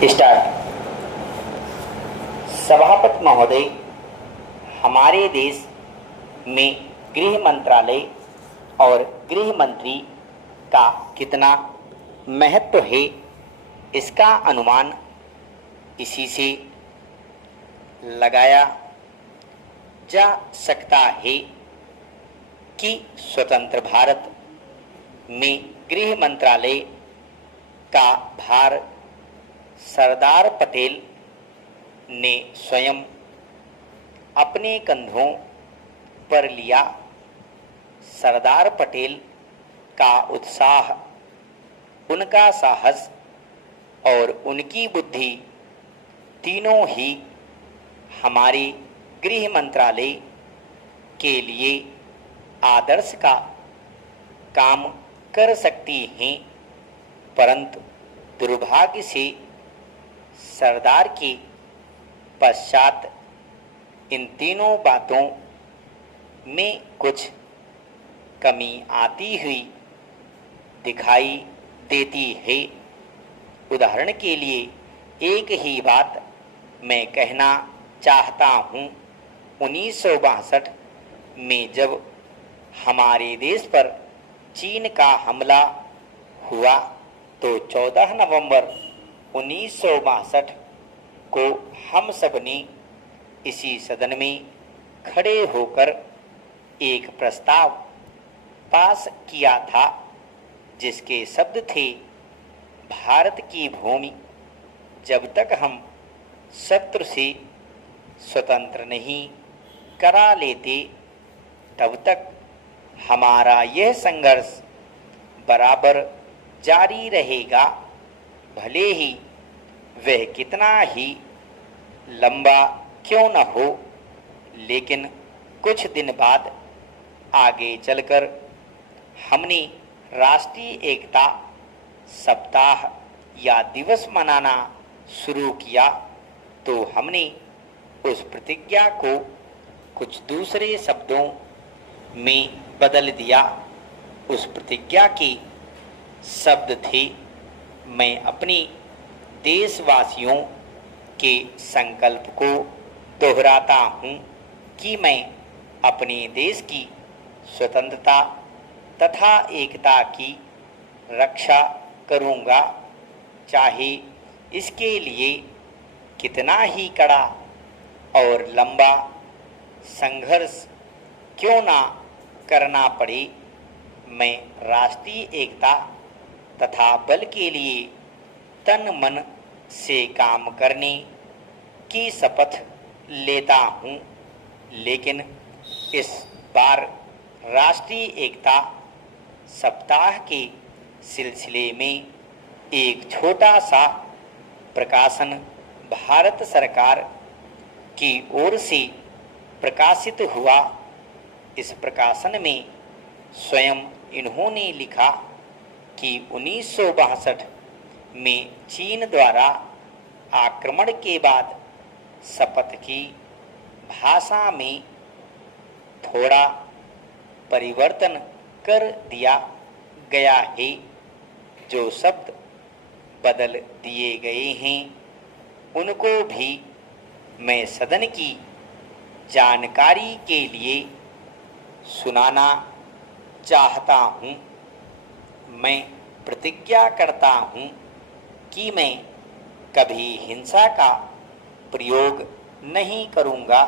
Start. सभापति महोदय, हमारे देश में गृह मंत्रालय और गृह मंत्री का कितना महत्व है, इसका अनुमान इसी से लगाया जा सकता है कि स्वतंत्र भारत में गृह मंत्रालय का भार सरदार पटेल ने स्वयं अपने कंधों पर लिया। सरदार पटेल का उत्साह, उनका साहस और उनकी बुद्धि तीनों ही हमारे गृह मंत्रालय के लिए आदर्श का काम कर सकती हैं, परंतु दुर्भाग्य से सरदार के पश्चात इन तीनों बातों में कुछ कमी आती हुई दिखाई देती है। उदाहरण के लिए एक ही बात मैं कहना चाहता हूँ। 1962 में जब हमारे देश पर चीन का हमला हुआ तो 14 नवंबर 1962 को हम सब ने इसी सदन में खड़े होकर एक प्रस्ताव पास किया था, जिसके शब्द थे, भारत की भूमि जब तक हम शत्रु से स्वतंत्र नहीं करा लेते, तब तक हमारा यह संघर्ष बराबर जारी रहेगा, भले ही वह कितना ही लंबा क्यों न हो। लेकिन कुछ दिन बाद आगे चलकर हमने राष्ट्रीय एकता सप्ताह या दिवस मनाना शुरू किया, तो हमने उस प्रतिज्ञा को कुछ दूसरे शब्दों में बदल दिया। उस प्रतिज्ञा के शब्द थे, मैं अपनी देशवासियों के संकल्प को दोहराता हूँ कि मैं अपने देश की स्वतंत्रता तथा एकता की रक्षा करूँगा, चाहे इसके लिए कितना ही कड़ा और लंबा संघर्ष क्यों ना करना पड़े। मैं राष्ट्रीय एकता तथा बल के लिए तन मन से काम करने की शपथ लेता हूँ। लेकिन इस बार राष्ट्रीय एकता सप्ताह के सिलसिले में एक छोटा सा प्रकाशन भारत सरकार की ओर से प्रकाशित हुआ। इस प्रकाशन में स्वयं इन्होंने लिखा कि 1962 में चीन द्वारा आक्रमण के बाद शपथ की भाषा में थोड़ा परिवर्तन कर दिया गया है। जो शब्द बदल दिए गए हैं उनको भी मैं सदन की जानकारी के लिए सुनाना चाहता हूँ। मैं प्रतिज्ञा करता हूँ कि मैं कभी हिंसा का प्रयोग नहीं करूँगा।